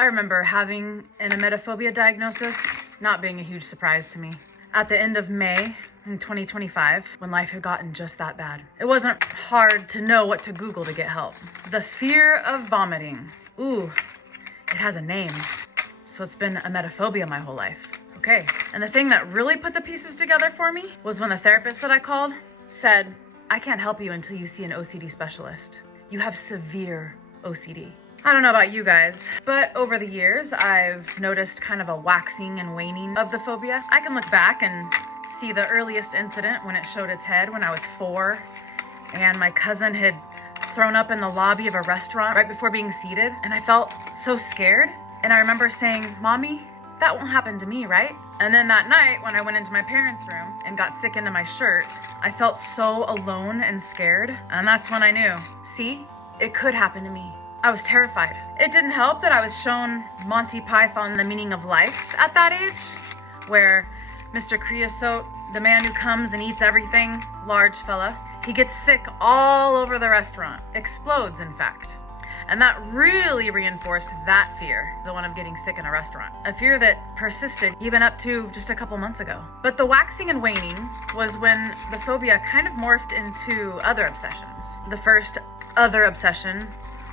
I remember having an emetophobia diagnosis not being a huge surprise to me. At the end of May in 2025, when life had gotten just that bad, it wasn't hard to know what to Google to get help. The fear of vomiting. Ooh, it has a name. So it's been emetophobia my whole life. Okay, and the thing that really put the pieces together for me was when the therapist that I called said, I can't help you until you see an OCD specialist. You have severe OCD. I don't know about you guys, but over the years, I've noticed kind of a waxing and waning of the phobia. I can look back and see the earliest incident when it showed its head when I was 4, and my cousin had thrown up in the lobby of a restaurant right before being seated, and I felt so scared. And I remember saying, Mommy, that won't happen to me, right? And then that night when I went into my parents' room and got sick into my shirt, I felt so alone and scared. And that's when I knew, see, it could happen to me. I was terrified. It didn't help that I was shown Monty Python, The Meaning of Life at that age, where Mr. Creosote, the man who comes and eats everything, large fella, he gets sick all over the restaurant, explodes in fact. And that really reinforced that fear, the one of getting sick in a restaurant. A fear that persisted even up to just a couple months ago. But the waxing and waning was when the phobia kind of morphed into other obsessions. The first other obsession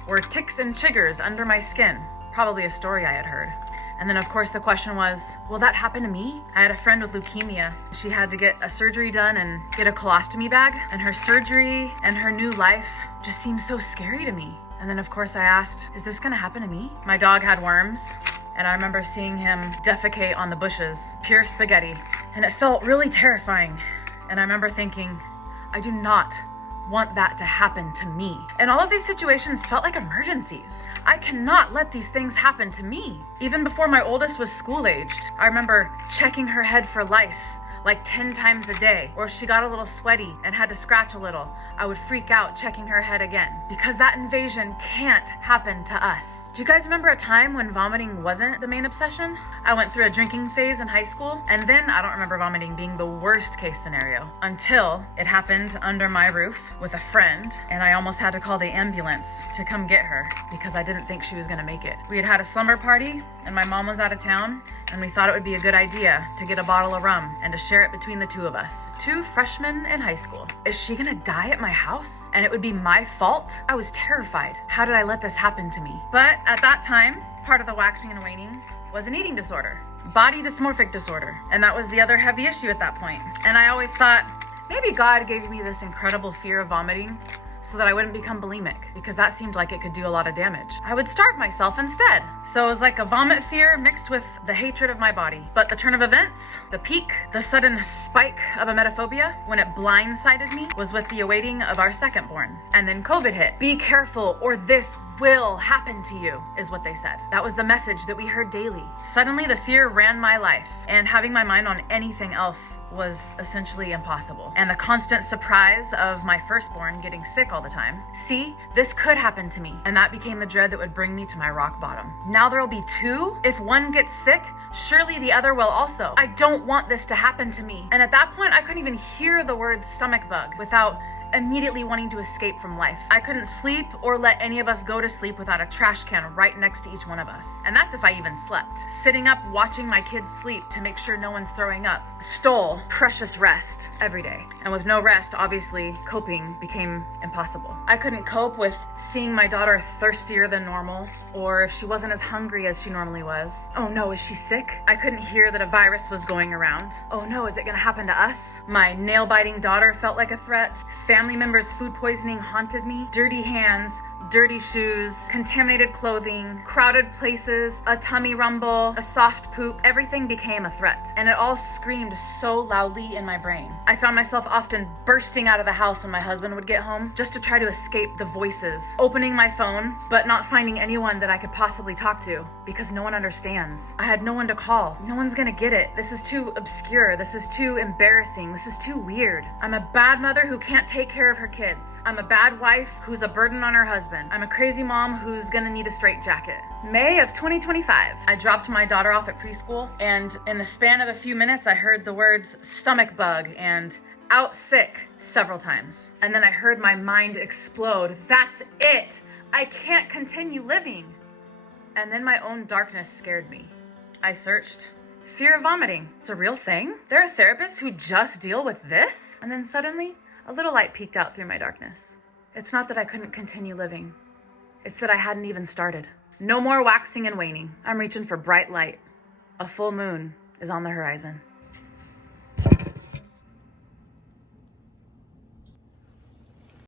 were ticks and chiggers under my skin, probably a story I had heard. And then of course the question was, will that happen to me? I had a friend with leukemia. She had to get a surgery done and get a colostomy bag, and her surgery and her new life just seemed so scary to me. And then of course I asked, is this gonna happen to me? My dog had worms, and I remember seeing him defecate on the bushes, pure spaghetti, and it felt really terrifying. And I remember thinking, I do not want that to happen to me. And all of these situations felt like emergencies. I cannot let these things happen to me. Even before my oldest was school-aged, I remember checking her head for lice like 10 times a day, or if she got a little sweaty and had to scratch a little, I would freak out checking her head again, because that invasion can't happen to us. Do you guys remember a time when vomiting wasn't the main obsession? I went through a drinking phase in high school, and then I don't remember vomiting being the worst case scenario until it happened under my roof with a friend, and I almost had to call the ambulance to come get her because I didn't think she was gonna make it. We had had a slumber party, and my mom was out of town, and we thought it would be a good idea to get a bottle of rum and to share it between the two of us. 2 freshmen in high school. Is she gonna die at my house? And it would be my fault? I was terrified. How did I let this happen to me? But at that time, part of the waxing and waning was an eating disorder, body dysmorphic disorder. And that was the other heavy issue at that point. And I always thought, maybe God gave me this incredible fear of vomiting so that I wouldn't become bulimic, because that seemed like it could do a lot of damage. I would starve myself instead. So it was like a vomit fear mixed with the hatred of my body. But the turn of events, the peak, the sudden spike of emetophobia, when it blindsided me, was with the awaiting of our secondborn. And then COVID hit. Be careful or this will happen to you, is what they said. That was the message that we heard daily. Suddenly the fear ran my life, and having my mind on anything else was essentially impossible. And the constant surprise of my firstborn getting sick all the time. See, this could happen to me. And that became the dread that would bring me to my rock bottom. Now there'll be 2. If one gets sick, surely the other will also. I don't want this to happen to me. And at that point, I couldn't even hear the word stomach bug without immediately wanting to escape from life. I couldn't sleep or let any of us go to sleep without a trash can right next to each one of us. And that's if I even slept. Sitting up watching my kids sleep to make sure no one's throwing up stole precious rest every day. And with no rest, obviously, coping became impossible. I couldn't cope with seeing my daughter thirstier than normal, or if she wasn't as hungry as she normally was. Oh no, is she sick? I couldn't hear that a virus was going around. Oh no, is it gonna happen to us? My nail-biting daughter felt like a threat. Family members' food poisoning haunted me. Dirty hands, dirty shoes, contaminated clothing, crowded places, a tummy rumble, a soft poop, everything became a threat. And it all screamed so loudly in my brain. I found myself often bursting out of the house when my husband would get home just to try to escape the voices, opening my phone, but not finding anyone that I could possibly talk to because no one understands. I had no one to call. No one's gonna get it. This is too obscure. This is too embarrassing. This is too weird. I'm a bad mother who can't take care of her kids. I'm a bad wife who's a burden on her husband. I'm a crazy mom who's gonna need a straitjacket. May of 2025, I dropped my daughter off at preschool, and in the span of a few minutes, I heard the words stomach bug and out sick several times. And then I heard my mind explode. That's it. I can't continue living. And then my own darkness scared me. I searched. Fear of vomiting. It's a real thing? There are therapists who just deal with this? And then suddenly, a little light peeked out through my darkness. It's not that I couldn't continue living. It's that I hadn't even started. No more waxing and waning. I'm reaching for bright light. A full moon is on the horizon.